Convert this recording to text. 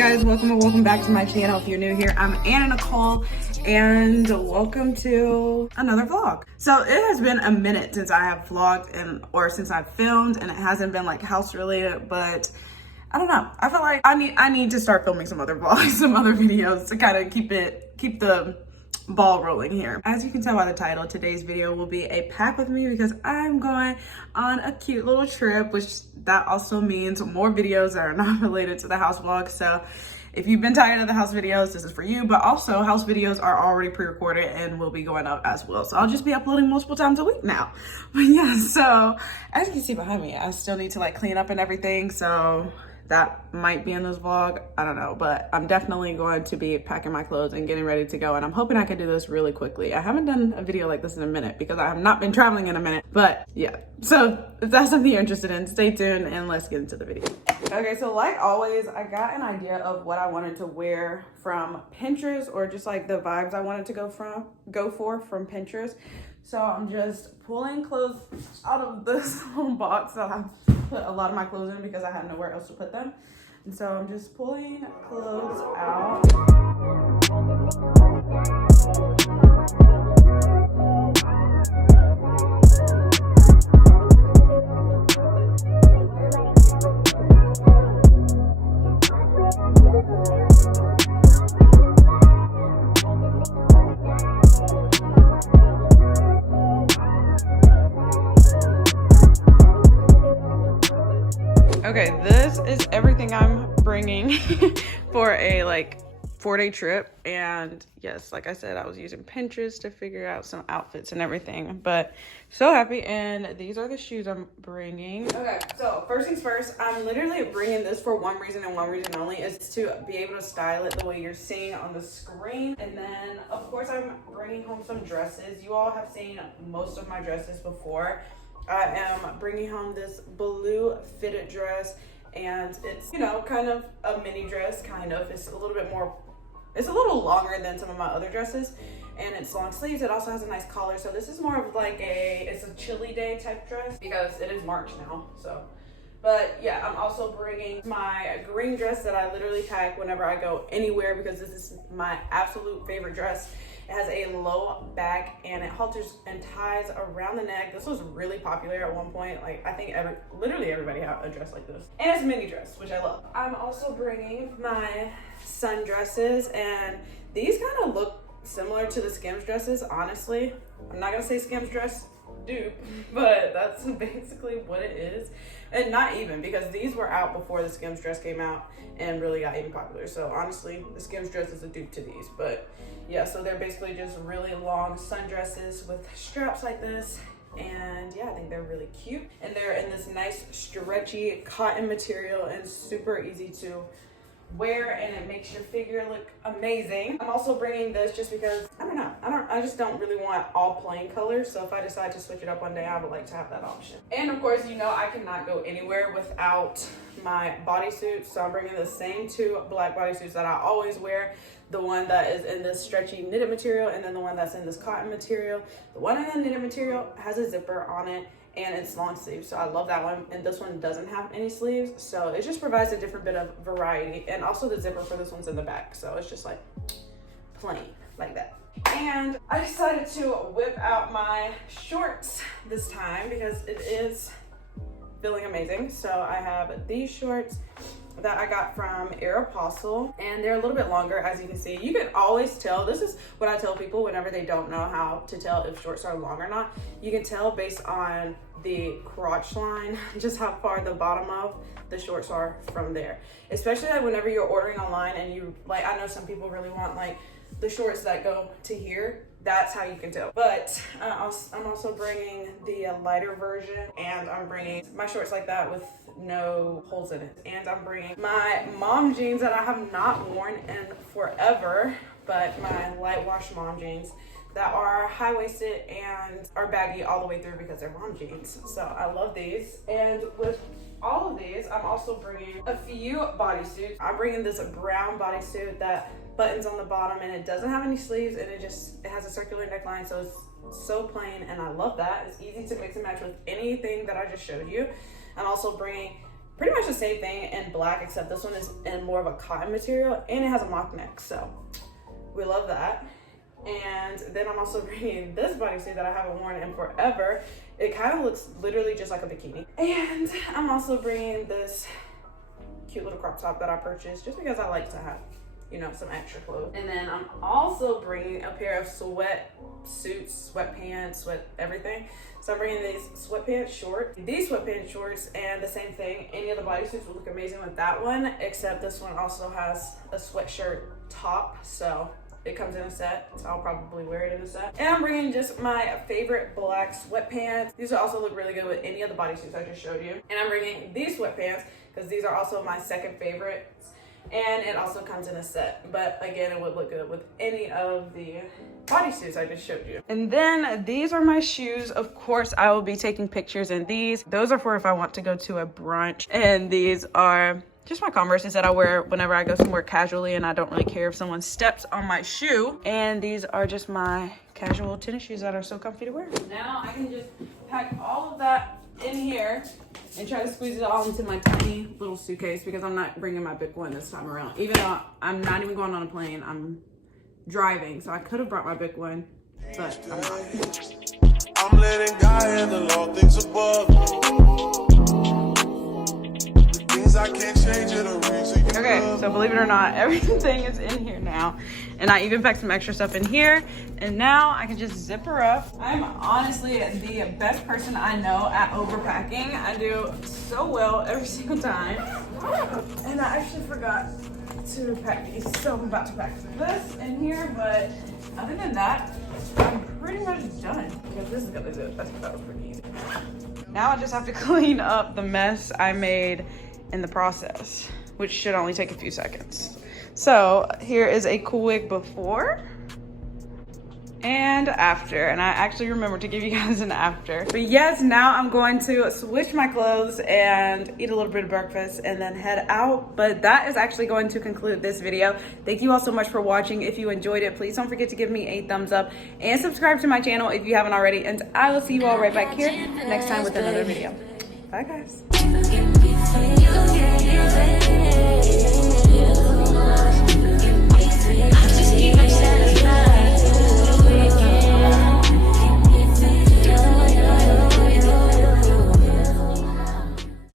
guys, welcome back to my channel. If you're new here, I'm Anna Nicole and welcome to another vlog. So it has been a minute since I have vlogged or since I've filmed, and it hasn't been like house related, but I don't know. I feel like I need to start filming some other vlogs, some other videos to kind of keep the ball rolling here. As you can tell by the title, today's video will be a pack with me because I'm going on a cute little trip, which that also means more videos that are not related to the house vlog. So if you've been tired of the house videos, this is for you, but also house videos are already pre-recorded and will be going up as well. So I'll just be uploading multiple times a week now. But yeah, so as you can see behind me, I still need to like clean up and everything. So that might be in this vlog, I don't know, but I'm definitely going to be packing my clothes and getting ready to go, and I'm hoping I can do this really quickly. I haven't done a video like this in a minute because I have not been traveling in a minute, but yeah. So if that's something you're interested in, stay tuned and let's get into the video. Okay, so like always, I got an idea of what I wanted to wear from Pinterest, or just like the vibes I wanted to go for from Pinterest. So I'm just pulling clothes out of this little box that I've put a lot of my clothes in because I had nowhere else to put them. And so I'm just pulling clothes out. Okay, this is everything I'm bringing for a like 4-day trip. And yes, like I said, I was using Pinterest to figure out some outfits and everything, but so happy. And these are the shoes I'm bringing. Okay, so first things first, I'm literally bringing this for one reason and one reason only, is to be able to style it the way you're seeing on the screen. And then of course I'm bringing home some dresses. You all have seen most of my dresses before. I am bringing home this blue fitted dress, and it's, you know, kind of a mini dress, kind of. It's a little longer than some of my other dresses, and it's long sleeves. It also has a nice collar, so this is more of like it's a chilly day type dress because it is March now, so. But yeah, I'm also bringing my green dress that I literally pack whenever I go anywhere because this is my absolute favorite dress. It has a low back and it halters and ties around the neck. This was really popular at one point. Like, I think literally everybody had a dress like this. And it's a mini dress, which I love. I'm also bringing my sundresses, and these kind of look similar to the Skims dresses, honestly. I'm not gonna say Skims dress dupe, but that's basically what it is. And not even, because these were out before the Skims dress came out and really got even popular. So honestly, the Skims dress is a dupe to these. But yeah, so they're basically just really long sundresses with straps like this. And yeah, I think they're really cute. And they're in this nice stretchy cotton material and super easy to wear, and it makes your figure look amazing. I'm also bringing this just because I just don't really want all plain colors, so if I decide to switch it up one day, I would like to have that option. And of course, you know, I cannot go anywhere without my bodysuit, so I'm bringing the same two black bodysuits that I always wear. The one that is in this stretchy knitted material, and then the one that's in this cotton material. The one in the knitted material has a zipper on it, and it's long sleeves, so I love that one. And this one doesn't have any sleeves, so it just provides a different bit of variety. And also the zipper for this one's in the back, so it's just like plain like that. And I decided to whip out my shorts this time because it is feeling amazing. So I have these shorts that I got from Aeropostale, and they're a little bit longer, as you can see. You can always tell, this is what I tell people whenever they don't know how to tell if shorts are long or not. You can tell based on the crotch line, just how far the bottom of the shorts are from there. Especially like whenever you're ordering online and you, like, I know some people really want like the shorts that go to here. That's how you can tell. But I'm also bringing the lighter version, and I'm bringing my shorts like that with no holes in it. And I'm bringing my mom jeans that I have not worn in forever, but my light wash mom jeans that are high-waisted and are baggy all the way through because they're mom jeans. So I love these. And with all of these, I'm also bringing a few bodysuits. I'm bringing this brown bodysuit that buttons on the bottom, and it doesn't have any sleeves, and it has a circular neckline, so it's so plain, and I love that. It's easy to mix and match with anything that I just showed you. I'm also bringing pretty much the same thing in black, except this one is in more of a cotton material and it has a mock neck, so we love that. And then I'm also bringing this bodysuit that I haven't worn in forever. It kind of looks literally just like a bikini. And I'm also bringing this cute little crop top that I purchased just because I like to have, you know, some extra clothes. And then I'm also bringing a pair of sweatsuits, sweatpants, sweat everything. So I'm bringing these sweatpants shorts, these sweatpants shorts, and the same thing. Any of the bodysuits would look amazing with that one, except this one also has a sweatshirt top, so it comes in a set, so I'll probably wear it in a set. And I'm bringing just my favorite black sweatpants. These will also look really good with any of the bodysuits I just showed you. And I'm bringing these sweatpants because these are also my second favorites. And it also comes in a set, but again, it would look good with any of the bodysuits I just showed you. And then these are my shoes. Of course, I will be taking pictures in these. Those are for if I want to go to a brunch. And these are just my Converses that I wear whenever I go somewhere casually and I don't really care if someone steps on my shoe. And these are just my casual tennis shoes that are so comfy to wear. Now I can just pack all of that in here and try to squeeze it all into my tiny little suitcase because I'm not bringing my big one this time around. Even though I'm not even going on a plane, I'm driving. So I could have brought my big one, but I'm not. I'm letting God handle all things above. The things I can't change it a reason. Okay, so believe it or not, everything is in here now. And I even packed some extra stuff in here. And now I can just zip her up. I'm honestly the best person I know at overpacking. I do so well every single time. And I actually forgot to pack these, so I'm about to pack this in here. But other than that, I'm pretty much done. Because this is gonna do it. That was pretty easy. Now I just have to clean up the mess I made in the process, which should only take a few seconds. So here is a quick before and after, and I actually remembered to give you guys an after. But yes, now I'm going to switch my clothes and eat a little bit of breakfast and then head out. But that is actually going to conclude this video. Thank you all so much for watching. If you enjoyed it, please don't forget to give me a thumbs up and subscribe to my channel if you haven't already. And I will see you all right back here next time with another video. Bye guys.